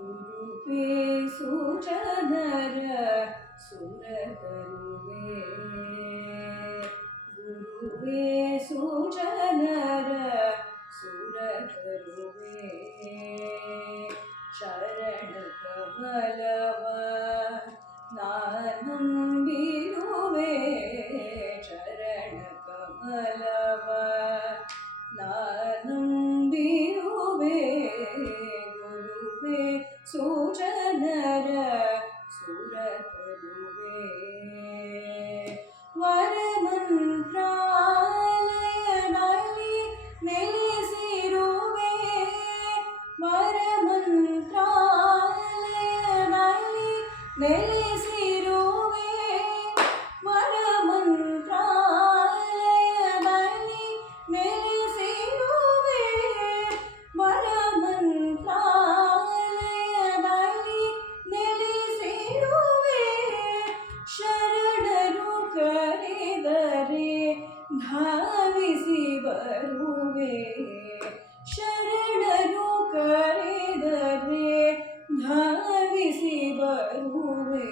ಗುರುವೇ ಸುಜನರ ಸುರತರುವೆ ಗುರುವೇ ಸುಜನರ ಸುರತರುವೆ ಶರಣ ಕಮಲವ ನಾನಂಬಿರುವೆ ಶರಣ ಕಮಲವ ನಾನಂಬಿರುವೆ ಗುರುವೇ ಸುಜನರ ಸುರತರುವೆ ವರಮಂತ್ರಾಲಯದಲ್ಲಿ ನೆಲೆಸಿರುವೆ ವರಮಂತ್ರಾಲಯದಲ್ಲಿ ನೆಲೆಸಿರುವೆ ವರಮಂತ್ರಾಲಯದಲ್ಲಿ ನೆಲೆಸಿರುವೆ ವರಮಂತ್ರಾಲಯದಲ್ಲಿ ನೆಲೆಸಿರುವೆ ಶರಣರು ಕರೆದರೆ ಧಾವಿಸಿ ಬರುವೆ ಶರಣರು ಕರೆದರೆ ಧಾವಿಸಿ ಬರುವೆ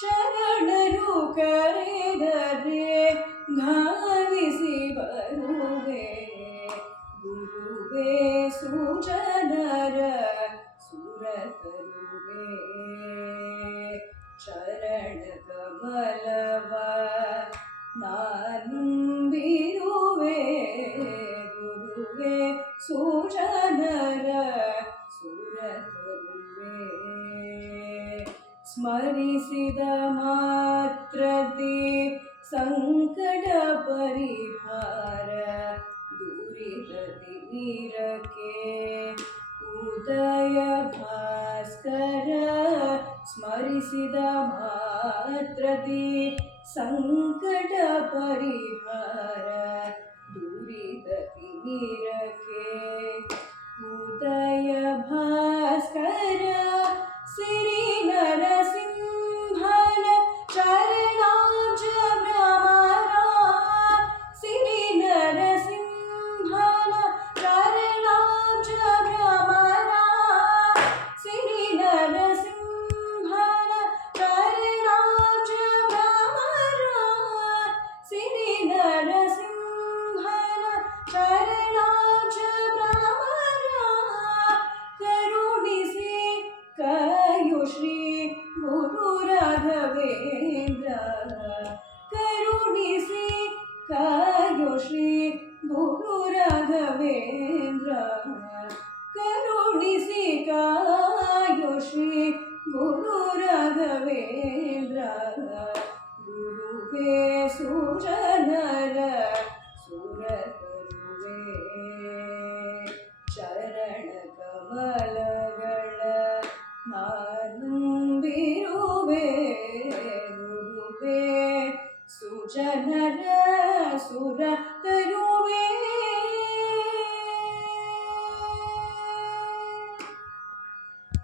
ಶರಣರು ಕರೆದರೆ ಧಾವಿಸಿ ಬರುವೆ ಗುರುವೇ ಸುಜನರ ಸುರತರುವೆ ಶರಣ ಕಮಲವ ನಾನಂಬಿರುವೆ ಗುರುವೇ ಸುಜನರ ಸುರತರುವೆ ಸ್ಮರಿಸಿದ ಮಾತ್ರದಿ ಸಂಕಟ ಪರಿಹಾರ ದುರಿತದಿ ನೀರಕ್ಕೆ ಉದಯ ಭಾಸ್ಕರ ಸ್ಮರಿಸಿದ ಮಾತ್ರದಿ ಸಂಕಟ ಪರಿಹಾರ ದುರಿತದಿ ನೀರಕ್ಕೆ ಉದಯ ಭಾಸ್ಕರ ಸಿರಿ ನರಸಿಂಹನ ಚರಣಾಬ್ಜ ಭ್ರಮರ ಸಿರಿ ನರಸಿಂಹನ ಚರಣಾಬ್ಜ ಭ್ರಮರ ಸಿರಿ ನರಸಿಂಹನ ಚರಣಾಬ್ಜ ಭ್ರಮರ ಸಿರಿ ನರಸಿಂಹನ ಚರಣಾಬ್ಜ ಭ್ರಮರ ಕರುಣಿಸಿ ಕಾಯು ಶ್ರೀ ಗುರು ರಾಘವೇಂದ್ರ ಕರುಣಿಸಿ ಕಾಯು ಶ್ರೀ ಗುರು ರಾಘವೇಂದ್ರ ಕರುಣಿಸಿ ಕಾಯು ಶ್ರೀ ಗುರು ರಾಘವೇಂದ್ರ ಗುರುವೇ ಸುಜನರ ಸುರತರುವೆ ಶರಣ ಕಮಲಗಳ ನಾನಂಬಿರುವೆ ಗುರುವೇ ಸುಜನರ ಸುರತರುವೆ